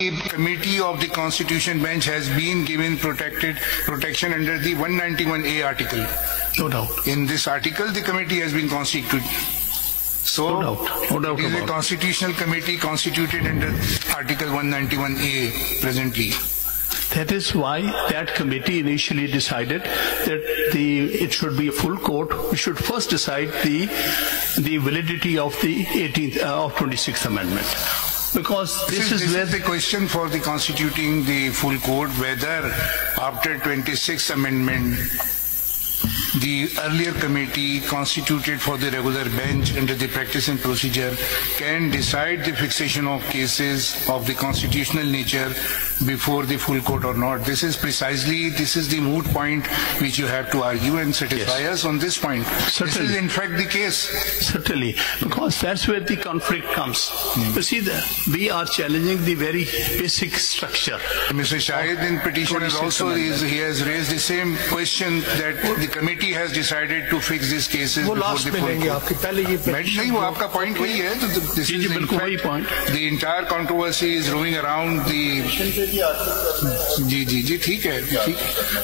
The committee of the Constitution Bench has been given protection under the 191A article. No doubt. In this article, the committee has been constituted. So, no doubt it is about a constitutional committee constituted under Article 191A presently. That is why that committee initially decided that it should be a full court. We should first decide the validity of the 26th Amendment. Because this is the question for the constituting the full court, whether after 26th Amendment, the earlier committee constituted for the regular bench under the practice and procedure can decide the fixation of cases of the constitutional nature before the full court or not. This is the moot point which you have to argue and satisfy us on this point. Certainly. This is in fact the case. Certainly, because that's where the conflict comes. You see, we are challenging the very basic structure. Mr. Shahid in petition has also he has raised the same question that the committee has decided to fix these cases before the full court. नहीं, वो आपका point वही है. This is in fact the entire controversy is roaming around the. जी ठीक है.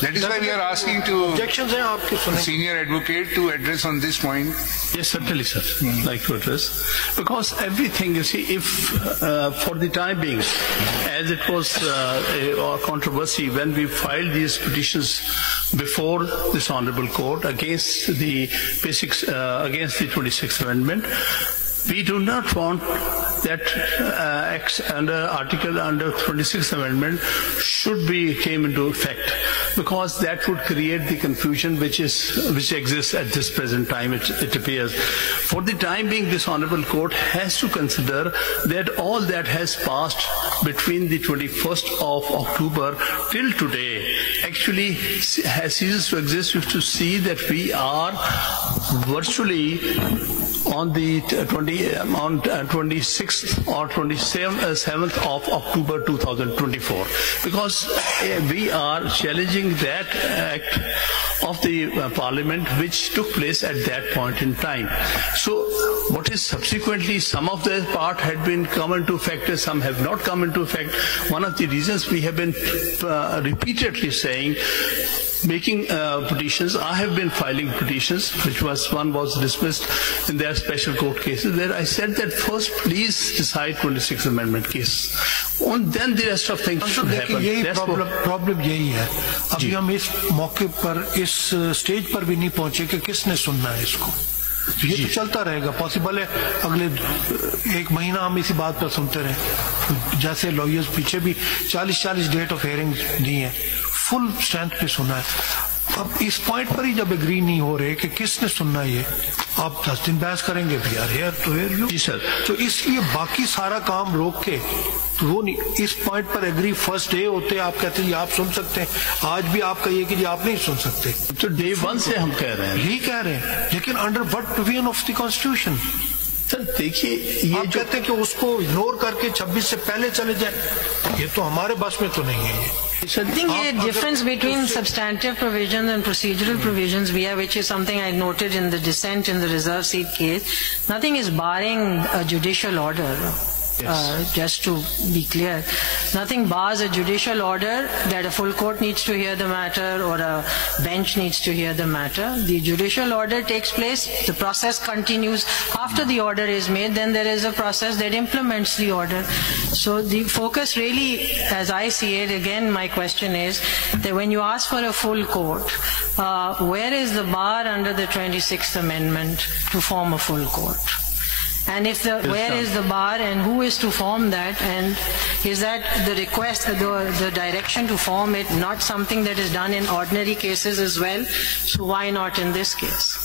That is why we are asking to objections हैं आपके senior advocate to address on this point. Yes, certainly, sir. Like to address, because everything, you see, if for the time being, as it was a controversy when we filed these petitions before this honorable court against the basics, against the 26th Amendment, we do not want that article under 26th Amendment came into effect, because that would create the confusion which exists at this present time. It appears, for the time being, this honorable court has to consider that all that has passed between the 21st of October till today actually has ceased to exist. To see that we are virtually on the 26th or 27th of October 2024, because we are challenging that act of the Parliament which took place at that point in time. So what is subsequently, some of the part had been come into effect, some have not come into effect. One of the reasons we have been repeatedly saying, making petitions, I have been filing petitions, one was dismissed in their special court cases, where I said that first please decide 26th Amendment case, and then the rest of things should happen. यही problem यही है. अभी हम इस मौके पर इस stage पर भी नहीं पहुंचे कि किसने सुनना है इसको. ये तो चलता रहेगा. पॉसिबल है अगले एक महीना हम इसी बात पर सुनते रहे. जैसे लॉयर्स पीछे भी 40 डेट ऑफ हियरिंग दी है, फुल स्ट्रेंथ पे सुना है. अब इस पॉइंट पर ही जब एग्री नहीं हो रहे कि किसने सुनना, ये आप 10 दिन बहस करेंगे, we are here to hear you. जी सर. तो इसलिए बाकी सारा काम रोक के, तो वो नहीं, इस पॉइंट पर एग्री फर्स्ट डे होते आप कहते हैं आप सुन सकते हैं. आज भी आपका ये कि आप नहीं सुन सकते. तो डे 1 से हम कह रहे हैं, यही कह रहे हैं, लेकिन under what provision of the constitution. Sir देखिए, ये जो कहते हैं कि उसको इग्नोर करके 26 से पहले चले जाए, ये तो हमारे बस में तो नहीं है. ये I think the difference between substantive provisions and procedural provisions which is something I noted in the dissent in the reserve seat case. Nothing is barring a judicial order. Yes. Just to be clear, nothing bars a judicial order that a full court needs to hear the matter or a bench needs to hear the matter. The judicial order takes place, the process continues. After the order is made, then there is a process that implements the order. So the focus really, as I see it, again my question is that when you ask for a full court, where is the bar under the 26th Amendment to form a full court? And if where is the bar and who is to form that, and is that the request, the direction to form it, not something that is done in ordinary cases as well? So why not in this case?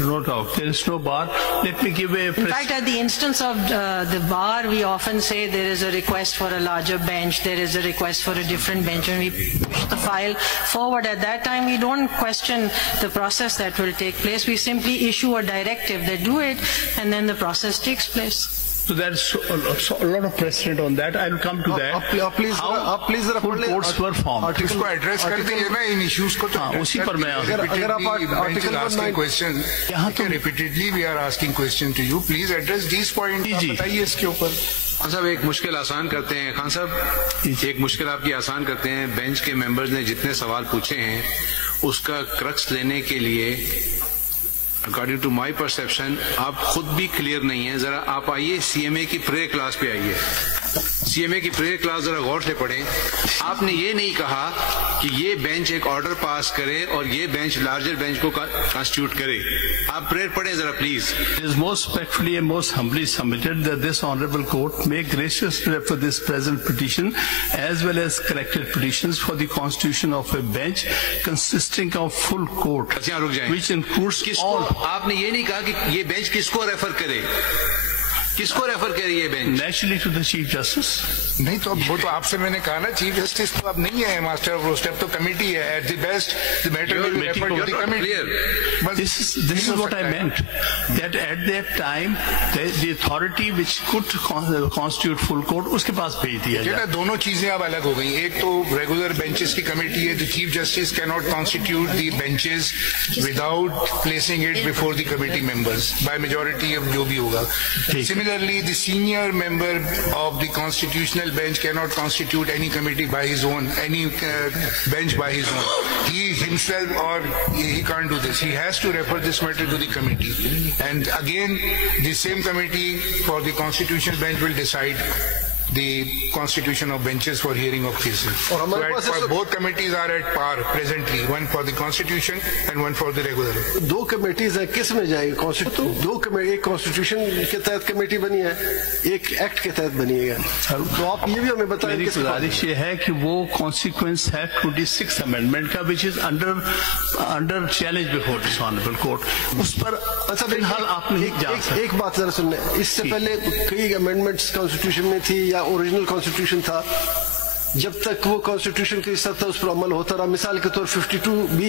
No doubt, there is no bar. Let me give a... In fact, at the instance of the bar, we often say there is a request for a larger bench, there is a request for a different bench, and we push the file forward. At that time, we don't question the process that will take place. We simply issue a directive that do it, and then the process takes place. So there's a lot of precedent on that. I'll come to that. please full courts were formed. इसको address कर दीजिए ना इन issues को. तो उसी पर मैं अगर आप आर्टिकल क्वेश्चन, यहाँ तो repeatedly we are asking question to you. Please address this point. बताइए इसके ऊपर. खान साहब एक मुश्किल आसान करते हैं। खान साहब एक मुश्किल आपकी आसान करते हैं। बेंच के मेंबर्स ने जितने सवाल पूछे हैं उसका क्रक्स लेने के लिए अकॉर्डिंग टू माई परसेप्शन आप खुद भी क्लियर नहीं है। जरा आप आइए सीएमए की प्रेयर क्लास पे आइए, सीएमए की प्रेयर क्लास जरा गौर से पढ़ें। आपने ये नहीं कहा कि ये बेंच एक ऑर्डर पास करे और ये बेंच लार्जर बेंच को कॉन्स्टिट्यूट करे। आप प्रेयर पढ़ें जरा please. It is most respectfully and most humbly submitted that this honorable court may graciously refer this present petition as well as corrected petitions for the constitution of a bench consisting of full court, which includes all. आपने ये नहीं कहा कि ये bench किसको refer करे, किसको refer करे ये bench? Naturally to the Chief Justice. नहीं तो वो तो आपसे मैंने कहा ना, चीफ जस्टिस तो अब नहीं है, मास्टर ऑफ रोस्टर तो कमेटी है। At the best the matter will be referred to the committee. This is what I meant, that at that time the authority which could constitute full court उसके पास भेज दिया जाए। दोनों चीजें अब अलग हो गई। एक तो रेगुलर बेंचेस की कमेटी है, the chief justice can not constitute the benches without placing it before the committee members by majority of जो भी होगा। Similarly, the senior member of the constitutional bench cannot constitute any committee by his own, any bench by his own. He himself or he can't do this. He has to refer this matter to the committee. And again, the same committee for the constitutional bench will decide the constitution of benches for hearing of cases. So both committees are at par presently, one for the constitution and one for the regular. दो committees है, किस में जाएगी? दो committee, एक constitution के तहत committee बनी है, एक एक्ट के तहत बनी है। तो आप ये भी हमें बताएं। मेरी गुजारिश ये है कि वो कॉन्सिक्वेंस है 26 अमेंडमेंट का, which is under challenge before this honourable court. उस पर अच्छा फिलहाल आप नहीं जा सकते। एक बात जरा सुनने, इससे पहले कई अमेंडमेंट्स कॉन्स्टिट्यूशन में थी या ओरिजिनल कॉन्स्टिट्यूशन था, जब तक वो कॉन्स्टिट्यूशन का हिस्सा था उस पर अमल होता रहा। मिसाल के तौर 52B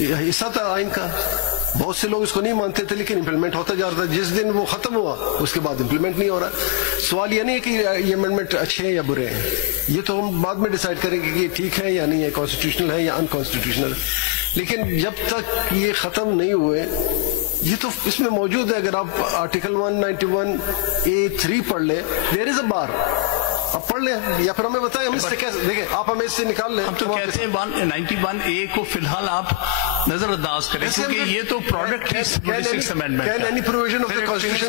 हिस्सा था आइन का, बहुत से लोग इसको नहीं मानते थे लेकिन इम्प्लीमेंट होता जा रहा था। जिस दिन वो खत्म हुआ उसके बाद इम्प्लीमेंट नहीं हो रहा। सवाल ये नहीं है कि ये अमेंडमेंट अच्छे हैं या बुरे हैं, ये तो हम बाद में डिसाइड करेंगे कि ये ठीक है या नहीं है, कॉन्स्टिट्यूशनल है या अनकॉन्स्टिट्यूशनल। लेकिन जब तक ये खत्म नहीं हुए, ये तो इसमें मौजूद है। अगर आप आर्टिकल 191A3 पढ़ ले, देयर इज अ बार, आप पढ़ लें या फिर हमें बताएं, हम इससे कैसे देखें, आप हमें इससे निकाल लें। हम तो कहते हैं 191A को फिलहाल आप नजरअंदाज करें क्योंकि ये तो प्रोडक्ट है 26 amendment. Can any provision of the constitution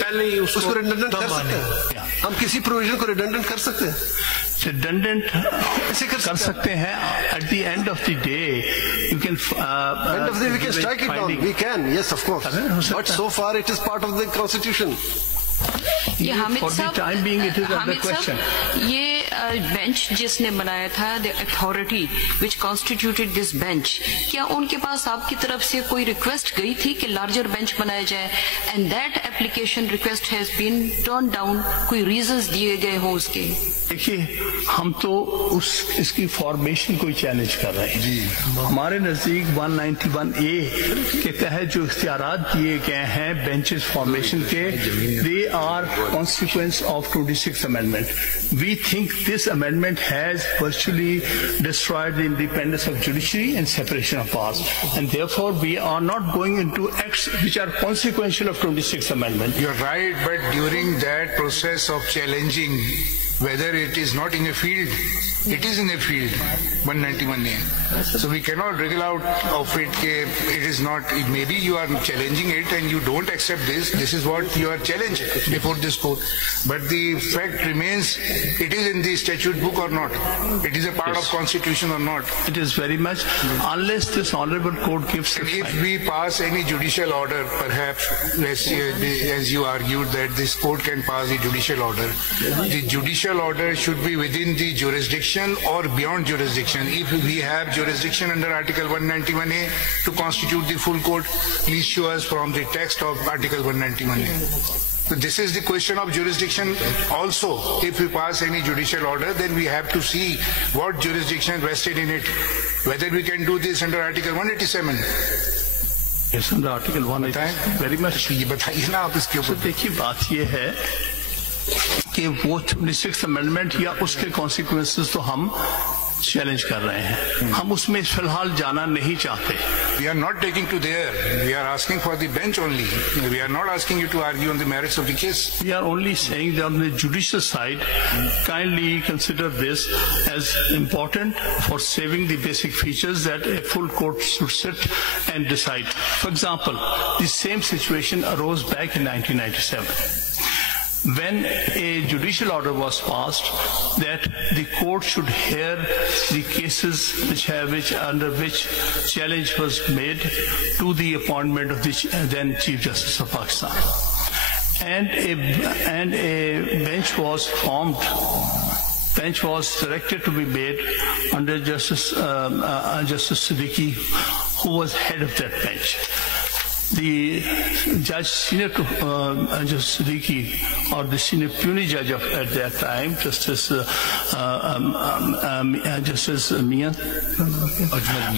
पहले उसको रिडंडेंट कर सकते हैं? हम किसी प्रोविजन को रिडंडेंट कर सकते हैं? रिडंडेंट ऐसे कर सकते हैं। At the end of the day you can end of the day we can strike it down, we can, yes of course, but so far it is part of the constitution. ये हामिद साहब, ये bench जिसने बनाया था, the authority which constituted this bench, क्या उनके पास आपकी तरफ से कोई रिक्वेस्ट गई थी कि लार्जर बेंच बनाया जाए? And that application request has been turn down, कोई रीजंस दिए गए हो उसके? देखिए, हम तो इसकी फॉर्मेशन को चैलेंज कर रहे हैं जी। हमारे नजदीक 191A के तहत जो इख्तियारात दिए गए हैं बेंचेस फॉर्मेशन के, they are consequence of 26th amendment. We think this amendment has virtually destroyed the independence of judiciary and separation of powers, and therefore we are not going into acts which are consequential of 26th amendment. You're right, but during that process of challenging whether it is not in a field, it is in a field, 191A. So we cannot wriggle out of it. It is not, maybe you are challenging it and you don't accept this. This is what you are challenged before this court. But the fact remains, it is in the statute book or not. It is a part of constitution or not. It is very much, unless this honorable court gives. If we pass any judicial order, perhaps, as you argued that this court can pass a judicial order, the judicial order should be within the jurisdiction or beyond jurisdiction. If we have jurisdiction under Article 191A to constitute the full court, please show us from the text of Article 191A. So this is the question of jurisdiction also. If we pass any judicial order, then we have to see what jurisdiction vested in it. Whether we can do this under Article 187. Yes, under Article 187. Very much. ये बताइए ना आप इसके ऊपर। देखिए, बात ये है कि वो 26th अमेंडमेंट या उसके कॉन्सिक्वेंसेस तो हम चैलेंज कर रहे हैं, हम उसमें फिलहाल जाना नहीं चाहते। We are not taking to there. We are asking for the bench only. We are not asking you to argue on the merits of the case. We are only saying that on the judicial side, kindly consider this as important for saving the basic features that a full court should sit and decide. For example, the same situation arose back in 1997. When a judicial order was passed that the court should hear the cases under which challenge was made to the appointment of the then Chief Justice of Pakistan, and a bench was formed. Bench was directed to be made under Justice Siddiqui, who was head of that bench. The judge, senior Judge Siddiqui, or the senior puisne judge at that time, Justice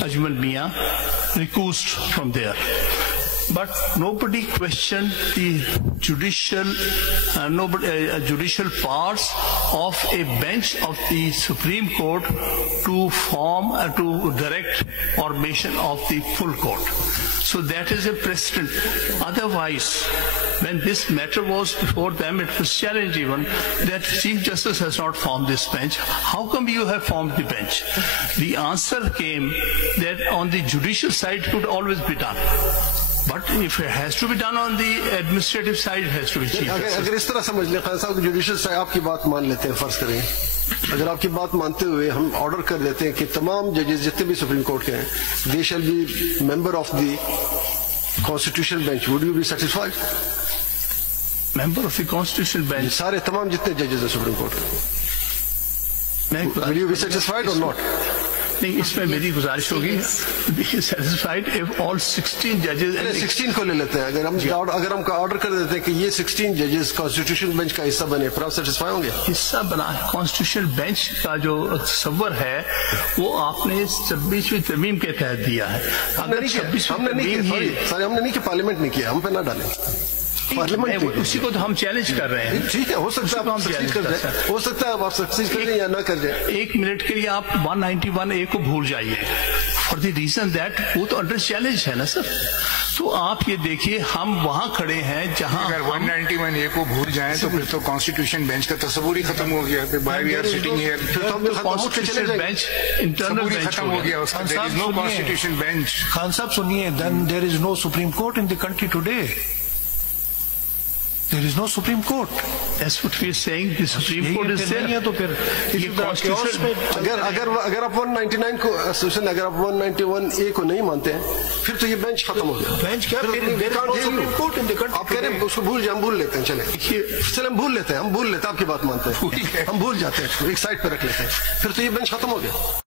Ajmal Mian, recused from there. But nobody questioned the judicial powers of a bench of the Supreme Court to direct formation of the full court. So that is a precedent. Otherwise, when this matter was before them, it was challenged even that Chief Justice has not formed this bench. How come you have formed the bench? The answer came that on the judicial side it could always be done. But if it has to be done on the administrative side, it has to be Chief Justice. अगर इस तरह समझ लें खान साहब judicial side आपकी बात मान लेते हैं, फर्ज करें अगर आपकी बात मानते हुए हम ऑर्डर कर देते हैं कि तमाम जजेस जितने भी सुप्रीम कोर्ट के हैं, they shall be member of the constitutional bench, would you be satisfied? Member of the constitutional bench, सारे तमाम जितने जजेस हैं सुप्रीम कोर्ट के, विल यू बी सेटिस्फाइड और नॉट? नहीं, इसमें मेरी गुजारिश होगी सेटिस्फाइड इफ ऑल 16 जजेस। 16 को ले लेते हैं, अगर हम ऑर्डर कर देते हैं कि ये 16 जजेस कॉन्स्टिट्यूशनल बेंच का हिस्सा बने, फिर आप सेटिस्फाई होंगे? हिस्सा बना कॉन्स्टिट्यूशनल बेंच का जो तस्वर है वो आपने 26वीं तरमीम के तहत दिया है। हमने नहीं किया पार्लियामेंट ने किया, हम पे ना डालें। उसी को तो हम चैलेंज कर रहे हैं। ठीक है, हो सकता है आप सक्सीड कर जाए, हो सकता है आप सक्सीड कर जाए या ना कर जाए। एक मिनट के लिए आप 191A को भूल जाइए, फॉर द रीजन दैट वो तो अंडर चैलेंज है ना सर। तो आप ये देखिए, हम वहाँ खड़े हैं जहाँ अगर 191A को भूल जाएं तो फिर तो कॉन्स्टिट्यूशन बेंच का तस्वुर ही खत्म हो गया। कॉन्स्टिट्यूशन बेंच इंटरनल बेंच खत्म हो गया, उसका there is no constitution bench. Khan साहब सुनिए, then there is no Supreme Court in the country today. There is no Supreme Court. That's what we are saying. The Supreme Court is there. तो फिर अगर आप 199 को अगर आप 191A को नहीं मानते हैं, फिर तो ये बेंच खत्म हो गया। बेंच क्या? Supreme Court in the country. आप कह रहे हैं उसको भूल जाए, हम भूल लेते हैं, चले हम भूल लेते हैं, आपकी बात मानते हैं, हम भूल जाते हैं, एक साइड पे रख लेते हैं, फिर तो ये बेंच खत्म हो गया।